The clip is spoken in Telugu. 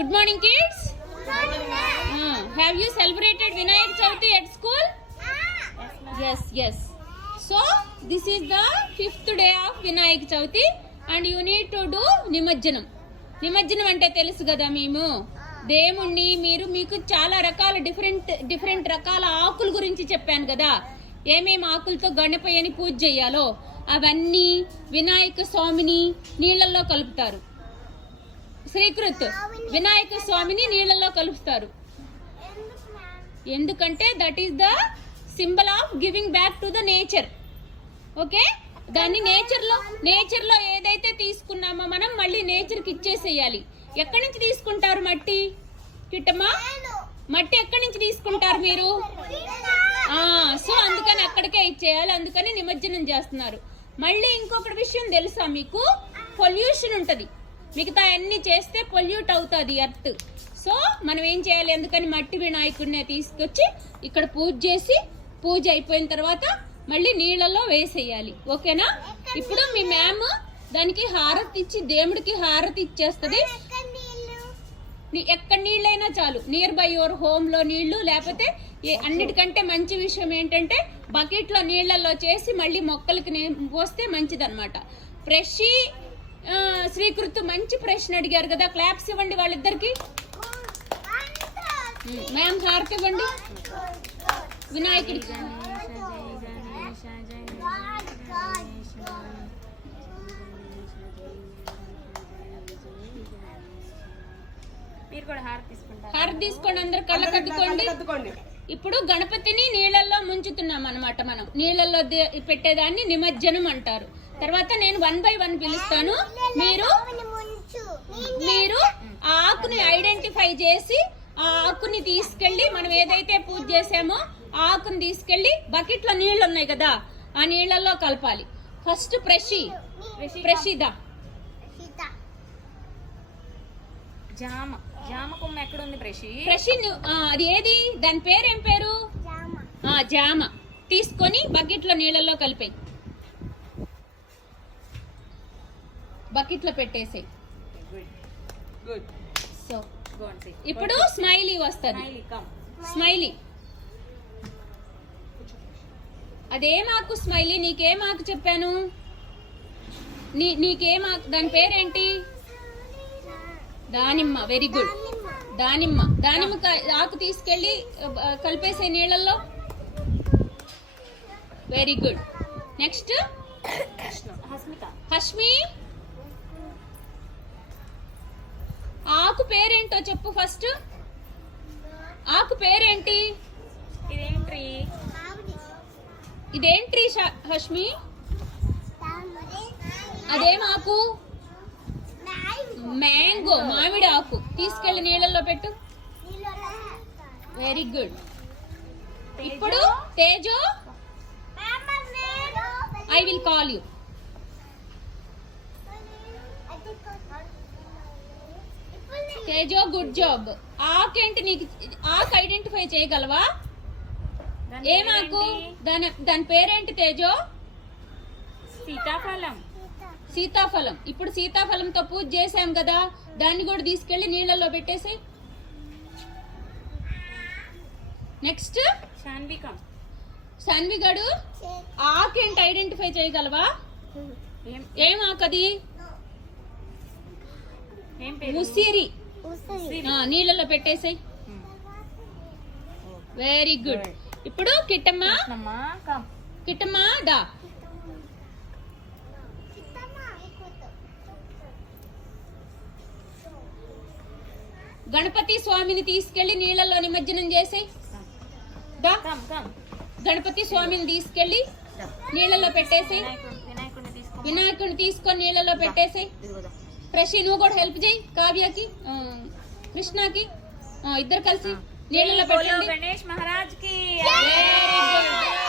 Good morning, kids. Have you celebrated Vinayak Chavati at school? Yes. So this is the 5th day of Vinayak Chavati and you need to do Nimajjanam. నిమజ్జనం అంటే తెలుసు కదా, మేము దేవుణ్ణి మీకు చాలా రకాల డిఫరెంట్ రకాల ఆకుల గురించి చెప్పాను కదా. ఏమేమి ఆకులతో గణపయ్యని పూజ చేయాలో అవన్నీ వినాయక స్వామిని నీళ్ళల్లో కలుపుతారు. శ్రీకృత్ వినాయక స్వామిని నీళ్ళల్లో కలుపుతారు. ఎందుకంటే that is the symbol of giving back to the nature. Okay, దాన్ని నేచర్ లో ఏదైతే తీసుకున్నామో మనం మళ్ళీ నేచర్ కి ఇచ్చేసేయాలి. ఎక్కడి నుంచి తీసుకుంటారు మట్టి? కిట్టమ్మా, మట్టి ఎక్కడి నుంచి తీసుకుంటారు మీరు? సో అందుకని అక్కడికే ఇచ్చేయాలి. అందుకని నిమజ్జనం చేస్తున్నారు. మళ్ళీ ఇంకొక విషయం తెలుసా మీకు? పొల్యూషన్ ఉంటది. మిగతా అన్ని చేస్తే పొల్యూట్ అవుతుంది ఎర్త్. సో మనం ఏం చేయాలి? ఎందుకని మట్టి వినాయకుడిని తీసుకొచ్చి ఇక్కడ పూజ చేసి, పూజ అయిపోయిన తర్వాత మళ్ళీ నీళ్ళలో వేసేయాలి. ఓకేనా? ఇప్పుడు మీ మ్యామ్ దానికి హారతి ఇచ్చి దేవుడికి హారతి ఇచ్చేస్తుంది. ఎక్కడ నీళ్ళైనా చాలు, నియర్ బై యువర్ హోమ్ లో నీళ్లు, లేకపోతే అన్నిటికంటే మంచి విషయం ఏంటంటే బకెట్ లో నీళ్లలో చేసి మళ్ళీ మొక్కలకి పోస్తే మంచిదన్నమాట. ఫ్రెష్ శ్రీకృత్ మంచి ప్రశ్న అడిగారు కదా, క్లాప్స్ ఇవ్వండి వాళ్ళిద్దరికి. మ్యామ్ హారతి ఇవ్వండి వినాయకుడికి. హారతి తీసుకోండి, అందరు కళ్ళ కద్దుకోండి. ఇప్పుడు గణపతిని నీళ్ళల్లో ముంచుతున్నాం అన్నమాట. మనం నీళ్ళల్లో పెట్టేదాన్ని నిమజ్జనం అంటారు. తర్వాత నేను 1 by 1 పిలుస్తాను. మీరు ఆ ఆకుని ఐడెంటిఫై చేసి ఆ ఆకుని తీసుకెళ్లి, మనం ఏదైతే పూజ చేసామో ఆ ఆకుని తీసుకెళ్లి బకెట్ లో నీళ్లు ఉన్నాయి కదా, ఆ నీళ్లలో కలపాలి. ఫస్ట్ ప్రషిదా జామ కొమ్మ ఎక్కడ ఉంది? ప్రషి అది ఏది? దాని పేరు ఏం పేరు? జామ. తీసుకొని బకెట్ లో నీళ్ళల్లో కలిపాయి, బకెట్ లో పెట్టేసాయి. సో ఇప్పుడు స్మైలీ వస్తుంది. స్మైలీ అదేమాకు? స్మైలీ నీకేమాకు చెప్పాను? నీకేమాకు? దాని పేరేంటి? దానిమ్మ. Very good. దానిమ్మ ఆకు తీసుకెళ్లి కలిపేసే నీళ్ళల్లో. Very good. నెక్స్ట్ హష్మి. ఆకు పేరేంటో చెప్పు ఫస్ట్. ఆకు పేరేంటి? ఇదేంటి హష్మి? అదేం ఆకు? మ్యాంగో, మామిడి ఆకు. తీసుకెళ్లి నీళ్ళల్లో పెట్టు. Very good. ఇప్పుడు తేజో, ఐ విల్ కాల్ యూ. తేజో, గుడ్ జాబ్. ఆకేంటి? నీకు ఆకు ఐడెంటిఫై చేయగలవా? ఏమాకు? దాని పేరేంటి తేజో? సీతాఫలం. ఇప్పుడు సీతాఫలంతో పూజ చేసాం కదా, దాన్ని కూడా తీసుకెళ్లి నీళ్ళల్లో పెట్టేసి. నెక్స్ట్ శాన్విగడు. ఆకేంటి ఐడెంటిఫై చేయగలవా? ఏం ఆకది? ఉసిరి. నీళ్ళలో పెట్టేసాయి. Very good. ఇప్పుడు కిట్టమ్మా దా. గణపతి స్వామిని తీసుకెళ్లి నీళ్ళల్లో నిమజ్జనం చేసేయి. గణపతి స్వామిని తీసుకెళ్లి నీళ్ళలో పెట్టేసేయి. వినాయకుడిని తీసుకొని నీళ్ళలో పెట్టేసేయి. ప్రశి, నువ్వు కూడా హెల్ప్ చేయి. కావ్యకి, కృష్ణకి, ఇద్దరు కలిసి నీళ్ళలో పెట్టండి. గణేష్ మహారాజ్ కి. Very good.